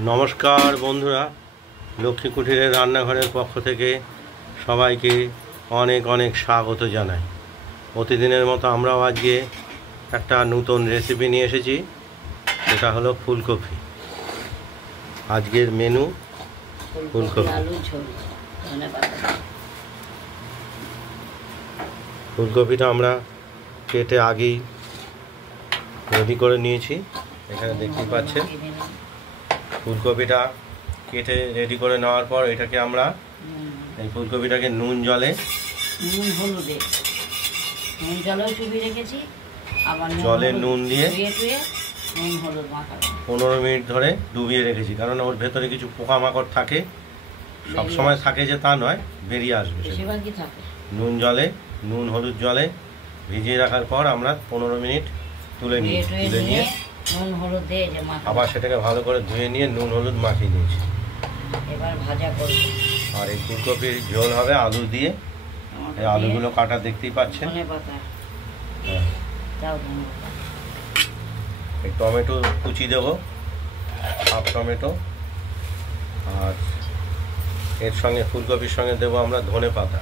নমস্কার বন্ধুরা, লক্ষ্মী কুঠিরের রান্নাঘরের পক্ষ থেকে সবাইকে অনেক অনেক স্বাগত জানাই। প্রতিদিনের মতো আমরাও আজকে একটা নতুন রেসিপি নিয়ে এসেছি, সেটা হলো ফুলকপি। আজকের মেনু ফুলকপি। ফুলকপিটা আমরা কেটে আগেই রেডি করে নিয়েছি। এখানে দেখতেই পাচ্ছেন ফুলকপিটা কেটে রেডি করে নেওয়ার পর এটাকে আমরা এই ফুলকপিটাকে নুন জলে রেখেছি, জলে নুন দিয়ে 15 মিনিট ধরে ডুবিয়ে রেখেছি, কারণ ওর ভেতরে কিছু পোকামাকড় থাকে, সব সময় থাকে যে তা নয়, বেরিয়ে আসবে। নুন জলে, নুন হলুদ জলে ভিজিয়ে রাখার পর আমরা 15 মিনিট তুলে নিয়ে নুন হলুদ দিয়ে আবার সেটাকে ভালো করে ধুয়ে নিয়ে নুন হলুদ মাখিয়ে নিয়েছি। এবার ভাজা করব। আর এই ফুলকপির ঝোল হবে আলু দিয়ে। এই আলুগুলো কাটা দেখতেই পাচ্ছেন। হ্যাঁ, এই টমেটো কুচি দেবো, হাফ টমেটো। আর এর সঙ্গে ফুলকপির সঙ্গে দেবো আমরা ধনে পাতা।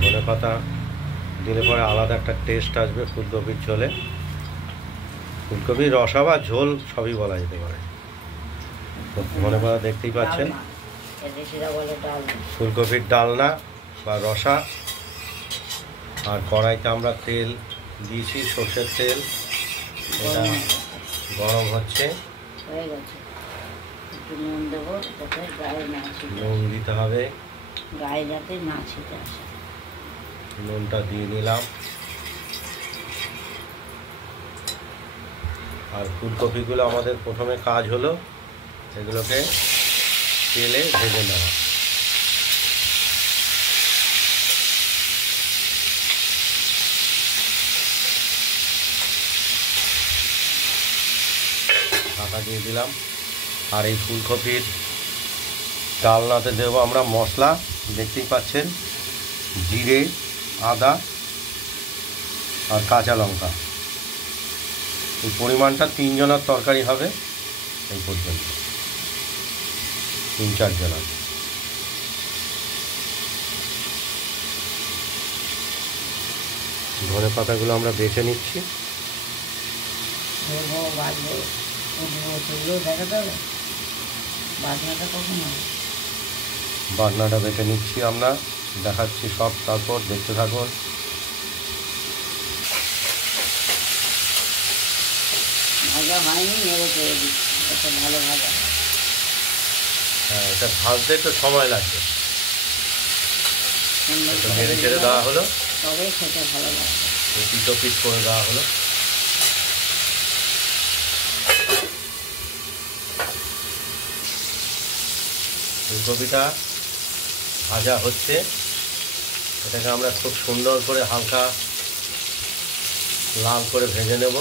ধনে পাতা দিলে পরে আলাদা একটা টেস্ট আসবে ফুলকপির ঝোলে। ফুলকপির রসা বা ঝোল সবই বলা যেতে পারে। ধনে পাতা দেখতেই পাচ্ছেন, ফুলকপির ডালনা বা রসা। আর কড়াইতে আমরা তেল দিয়েছি, সর্ষের তেল। এটা গরম হচ্ছে, নুন দিতে হবে, গায়ে যাতে না ছিটে আসে। নুনটা দিয়ে নিলাম। আর ফুলকপিগুলো আমাদের প্রথমে কাজ হলো এগুলোকে তেলে ভেজে নেওয়া। ঢাকা দিয়ে দিলাম। আর এই ফুলকপির ডালনাতে দেবো আমরা মশলা, দেখতেই পাচ্ছেন, জিরে, আদা আর কাঁচা লঙ্কা। এই পরিমাণটা 3 জনের তরকারি হবে এই পর্যন্ত, 3-4 জনের। ধনে পাতাগুলো আমরা বেছে নিচ্ছি। বাটনাটা বেটে নিচ্ছি আমরা, দেখাচ্ছি সব, তারপর দেখতে থাকুন। ভাজা হয়নি, নেড়ে চেড়ে দিচ্ছি, এটা ভালো ভাজা। হ্যাঁ, এটা ভাজতে একটু সময় লাগবে। একটু নেড়ে চেড়ে দেওয়া হলো, তবে খেতে ভালো লাগবে। পিটো পিস করে দেওয়া হলো। ফুলকপিটা ভাজা হচ্ছে, এটাকে আমরা খুব সুন্দর করে হালকা লাল করে ভেজে নেব,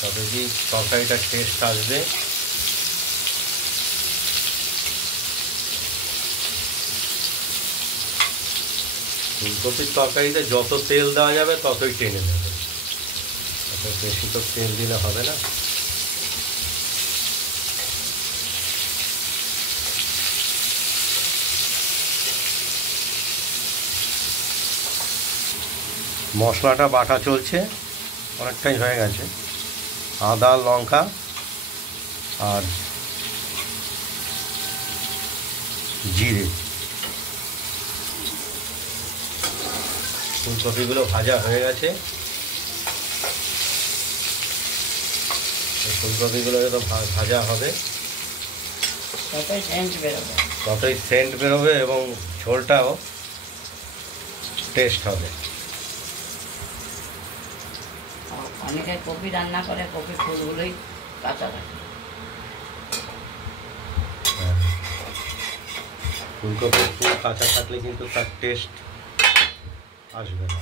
তবে কি তরকারিটা টেস্ট আসবে। ফুলকপির তরকারিতে যত তেল দেওয়া যাবে ততই টেনে নেবে, এত বেশি তো তেল দিলে হবে না। মশলাটা বাটা চলছে, অনেকটাই হয়ে গেছে। আদা, লঙ্কা আর জিরে। ফুলকপিগুলো ভাজা হয়ে গেছে। ফুলকপিগুলো যত ভাজা হবে ততই সেন্ট বেরোবে এবং ঝোলটাও টেস্ট হবে। অনেকে কপি রান্না করে, কপি ফুলগুলোই কাঁচা থাকে। ফুলকপির ফুল কাঁচা থাকলে কিন্তু তার টেস্ট আসবে না।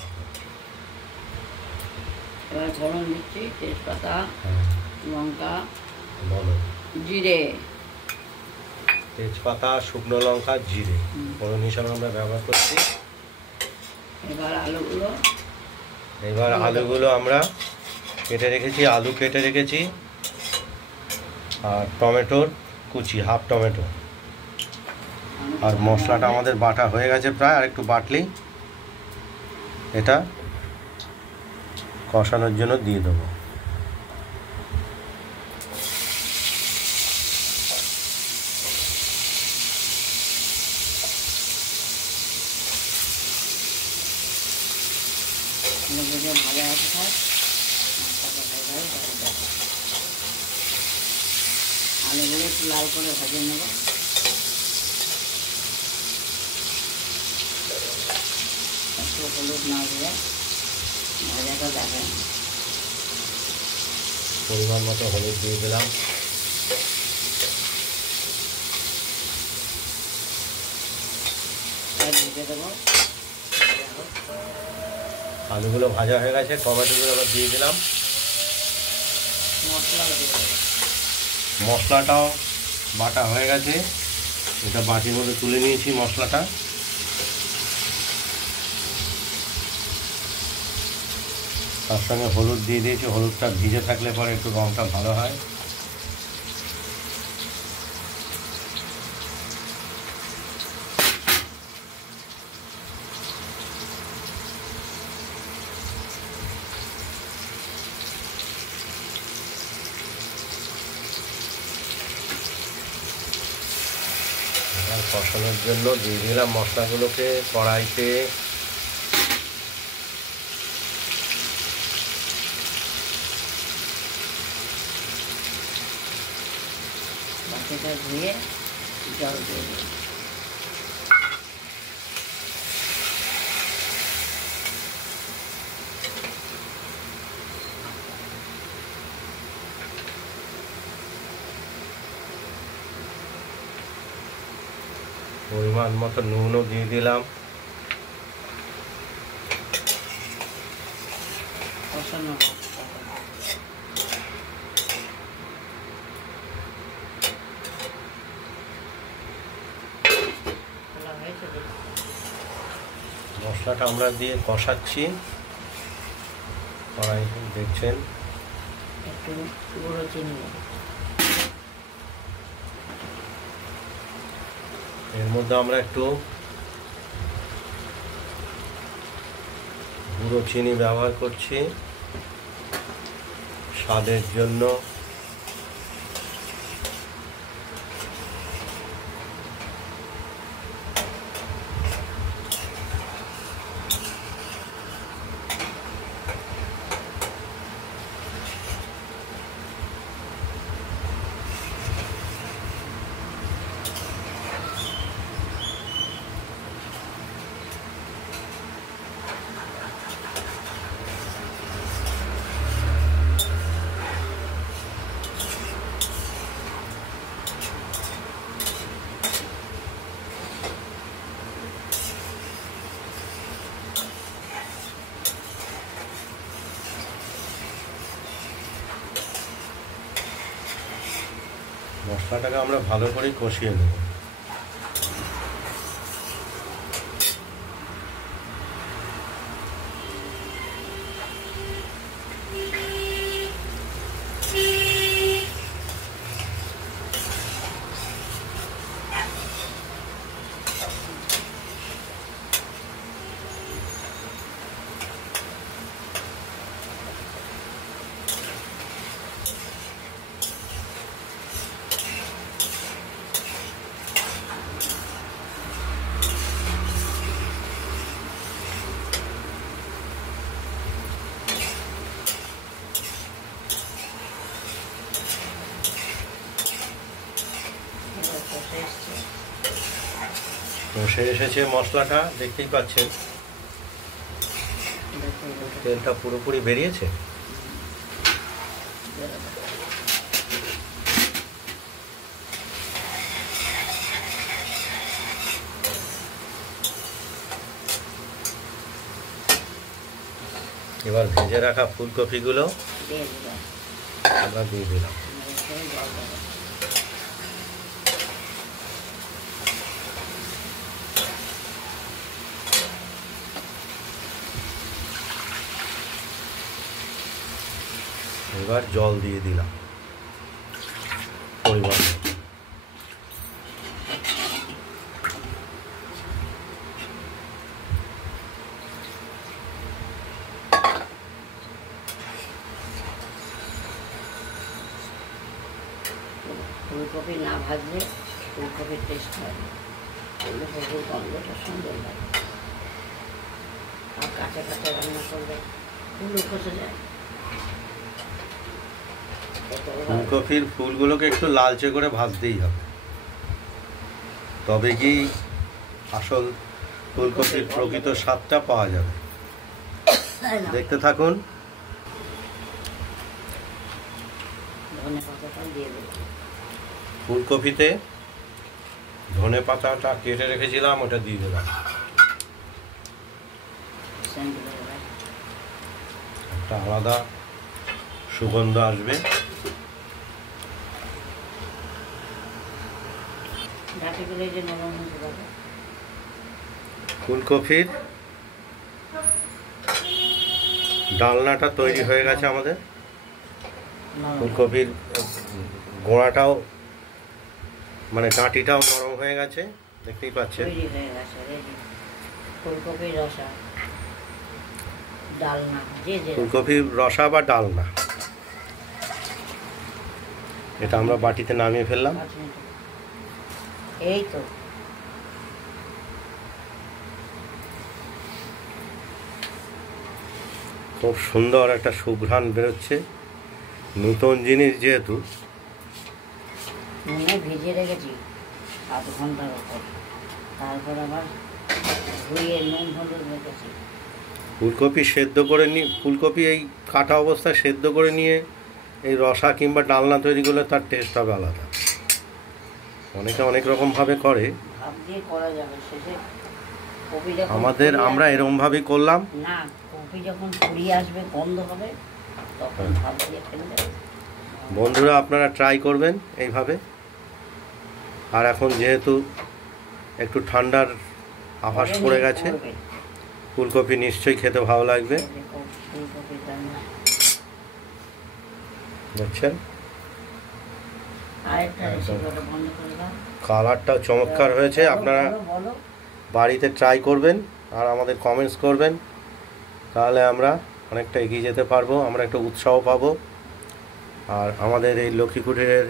এবার ফোড়ন দিচ্ছি, তেজপাতা, লঙ্কা, জিরে। তেজপাতা, শুকনো লঙ্কা, জিরে ফোড়ন হিসাবে আমরা ব্যবহার করছি। এবার আলুগুলো আমরা কেটে রেখেছি, আলু কেটে রেখেছি, আর টমেটোর কুচি, হাফ টমেটো। আর মশলাটা আমাদের বাটা হয়ে গেছে প্রায়, আর একটু বাটলেই এটা কষানোর জন্য দিয়ে দেবো। ভাজা আছে স্যার, আলুগুলো একটু লাল করে ভেজে নেব। একটু হলুদ না দিয়ে ভাজাটা যাবে না। পরিমাণ মতো হলুদ দিয়ে দিলাম। ভেজে দেবো। আলুগুলো ভাজা হয়ে গেছে, টমেটোগুলো আবার দিয়ে দিলাম। মশলাটাও বাটা হয়ে গেছে, এটা বাটির মধ্যে তুলে নিয়েছি মশলাটা। তার সঙ্গে হলুদ দিয়ে দিয়েছি, হলুদটা ভিজে থাকলে পরে একটু রঙটা ভালো হয়। কষানোর জন্য দিয়ে দিলাম মশলাগুলোকে কড়াইতে। বাটিটা ধুয়ে জল দিয়ে দিই। পরিমাণ মতো নুনও দিয়ে দিলাম। কষানো মশলাটা আমরা দিয়ে কষাচ্ছি, কড়াই দেখছেন। একটু গুঁড়ো চিনি, এর মধ্যে আমরা একটু গুঁড়ো চিনি ব্যবহার করছি স্বাদের জন্য। মশলাটাকে আমরা ভালো করে কষিয়ে নেব। কষে এসেছে মশলাটা, দেখতেই পাচ্ছেন তেলটা পুরোপুরি বেরিয়েছে। এবার ভেজে রাখা ফুলকপিগুলো আমরা দিয়ে দিলাম। এবার জল দিয়ে দিলাম পরিমাণ মতো। ফুলকপি না ভাজলে ফুলকপির টেস্ট হয় না, ফুলকপির গন্ধটা সুন্দর লাগে। আর কাঁচা কাঁচা রান্না করলে ফুলও খসে যায়। ফুলকপির ফুলগুলোকে একটু লালচে করে ভাজতেই হবে, তবে কি আসল ফুলকপির প্রকৃত স্বাদটা পাওয়া যাবে। দেখতে থাকুন। ধনে পাতাটা দিয়ে দেবো। ফুলকপিতে ধনে পাতাটা কেটে রেখেছিলাম, ওটা দিয়ে দিলাম। একটা আলাদা সুগন্ধ আসবে। ফুলকপির ডালনাটা তৈরি হয়ে গেছে আমাদের। ফুলকপির গোড়াটাও মানে ডাঁটিটাও নরম হয়ে গেছে, দেখতেই পাচ্ছেন। ফুলকপির রসা, ডালনা, ফুলকপির রসা বা ডালনা, এটা আমরা বাটিতে নামিয়ে ফেললাম। এই তো খুব সুন্দর একটা সুঘ্রাণ বেরোচ্ছে। নতুন জিনিস যেহেতু নুনে ভিজিয়ে রেখেছি আধ ঘন্টার উপর, তারপর আবার ধুয়ে নুন হলুদ রেখেছি। ফুলকপি সেদ্ধ করে ফুলকপি এই কাটা অবস্থায় সেদ্ধ করে নিয়ে এই রসা কিংবা ডালনা তৈরি করলে তার টেস্ট হবে আলাদা। অনেকে অনেক রকমভাবে করে, ভাপ দিয়ে করা যাবে। শেষে কপি আমরা এরকমভাবেই করলাম। না, কপি যখন ফুরিয়ে আসবে, গন্ধ হবে, তখন ভাপ দিয়ে ফেলে দেবে। বন্ধুরা, আপনারা ট্রাই করবেন এইভাবে। আর এখন যেহেতু একটু ঠান্ডার আভাস পড়ে গেছে, ফুলকপি নিশ্চয়ই খেতে ভালো লাগবে। দেখছেন কালারটাও চমৎকার হয়েছে। আপনারা বাড়িতে ট্রাই করবেন আর আমাদের কমেন্টস করবেন, তাহলে আমরা অনেকটা এগিয়ে যেতে পারবো, আমরা একটা উৎসাহ পাবো। আর আমাদের এই লক্ষ্মী কুটিরের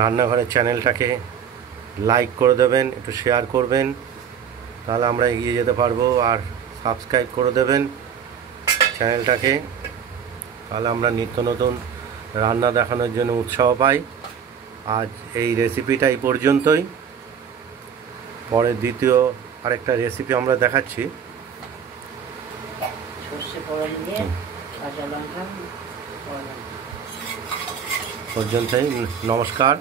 রান্নাঘরের চ্যানেলটাকে লাইক করে দেবেন, একটু শেয়ার করবেন, তাহলে আমরা এগিয়ে যেতে পারবো। আর সাবস্ক্রাইব করে দেবেন চ্যানেলটাকে, তাহলে আমরা নিত্য নতুন রান্না দেখানোর জন্য উৎসাহ পাই। আজ এই রেসিপিটা এই পর্যন্তই। পরে দ্বিতীয় আরেকটা রেসিপি আমরা দেখাচ্ছি। পর্যন্তই, নমস্কার।